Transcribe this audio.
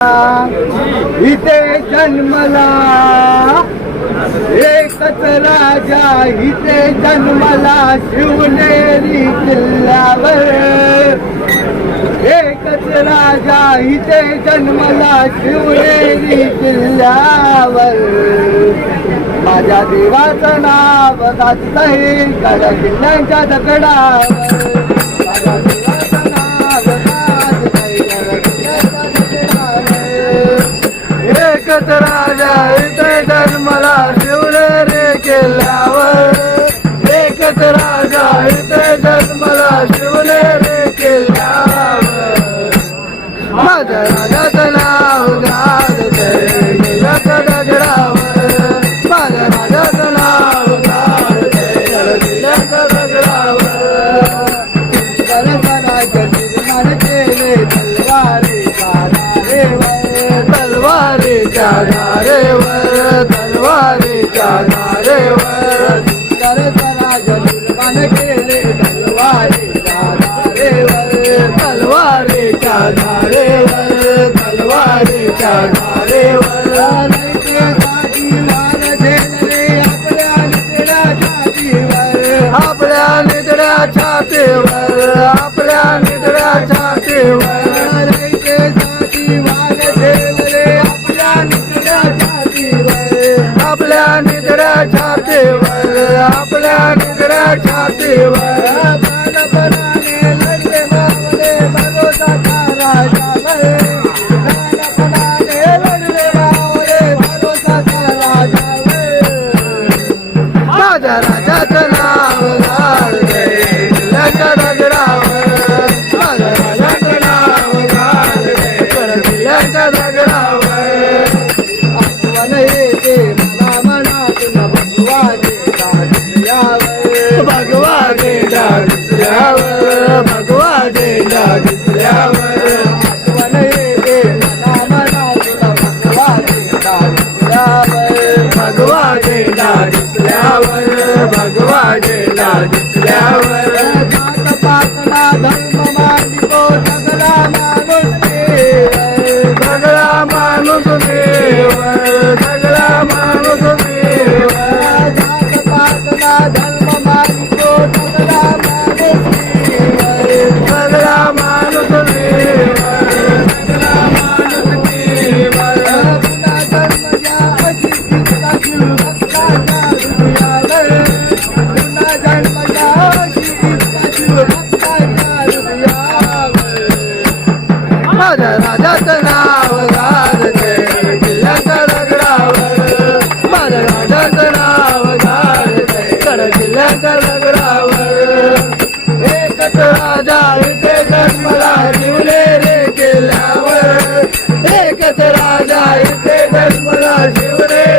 इथे जन्मला एकच राजा, इथे जन्मला शिवनेरी किल्ल्यावर. एकच राजा इथे जन्मला शिवनेरी किल्ल्यावर. माझ्या देवाचं नाव गाजतंय गड किल्ल्यांच्या दगडावर. माझ्या देवाचं नाव गाजतंय गड किल्ल्यांच्या दगडावर. एकच राजा इथे जन्मला शिवनेरी किल्ल्यावर. एकच राजा इथे जन्मला शिवनेरी किल्ल्यावर. माझ्या राजाचं नाव गाजतंय किल्ल्याच्या दगडावर. माझ्या राजाचं नाव गाजतंय किल्ल्याच्या दगडावर. निर्माण केले तलवारीच्या धारेवर. तलवारीच्या धारेवर. तलवारीच्या धारेवर. राजा निर्माण केले तलवारीच्या धारेवर. तलवारीच्या धारेवर. तलवारीच्या धारेवर. आपल्या निधड्या छातीवर. आपल्या निधड्या छातीवर. आपल्या निधड्या छातीवर. आपल्या निधड्या छातीवर. लढले मावळे भरोसा राजावर. लढले मावळे भरोसा राजावर. माझ्या राजाचं नाव गाजतंय किल्ल्याच्या दगडावर. माझ्या राजाचं नाव गाजतंय किल्ल्याच्या दगडावर. आठवण येते मला मनातून भगवानेच्या दिसल्यावर. भगवानेच्या दिसल्यावर. भगवानेच्या दिसल्यावर. आठवण येते मला मनातून भगवानेच्या दिसल्यावर. भगवानेच्या दिसल्यावर. भगवानेच्या दिसल्यावर. जात पातला धर्म मानितो सगळा माणूस देव. सगळा माणूस देव. सगळा माणूस देव. जात पातला धर्म मानितो सगळा माणूस देव. सगळा माणूस देव. सगळा माणूस देव. पुन्हा जन्म घ्या अशी चिंता शिव भक्ताच्या हृदयावर. पुन्हा जन्म घ्या अशी चिंता शिव भक्ताच्या हृदयावर. माझ्या राजाचं नाव गाजतंय किल्ल्याच्या दगडावर. माझ्या राजाचं नाव गाजतंय गड किल्ल्याच्या दगडावर. एकच राजा इथे जन्मला शिवनेरी किल्ल्यावर. एकच राजा इथे जन्मला शिवनेरी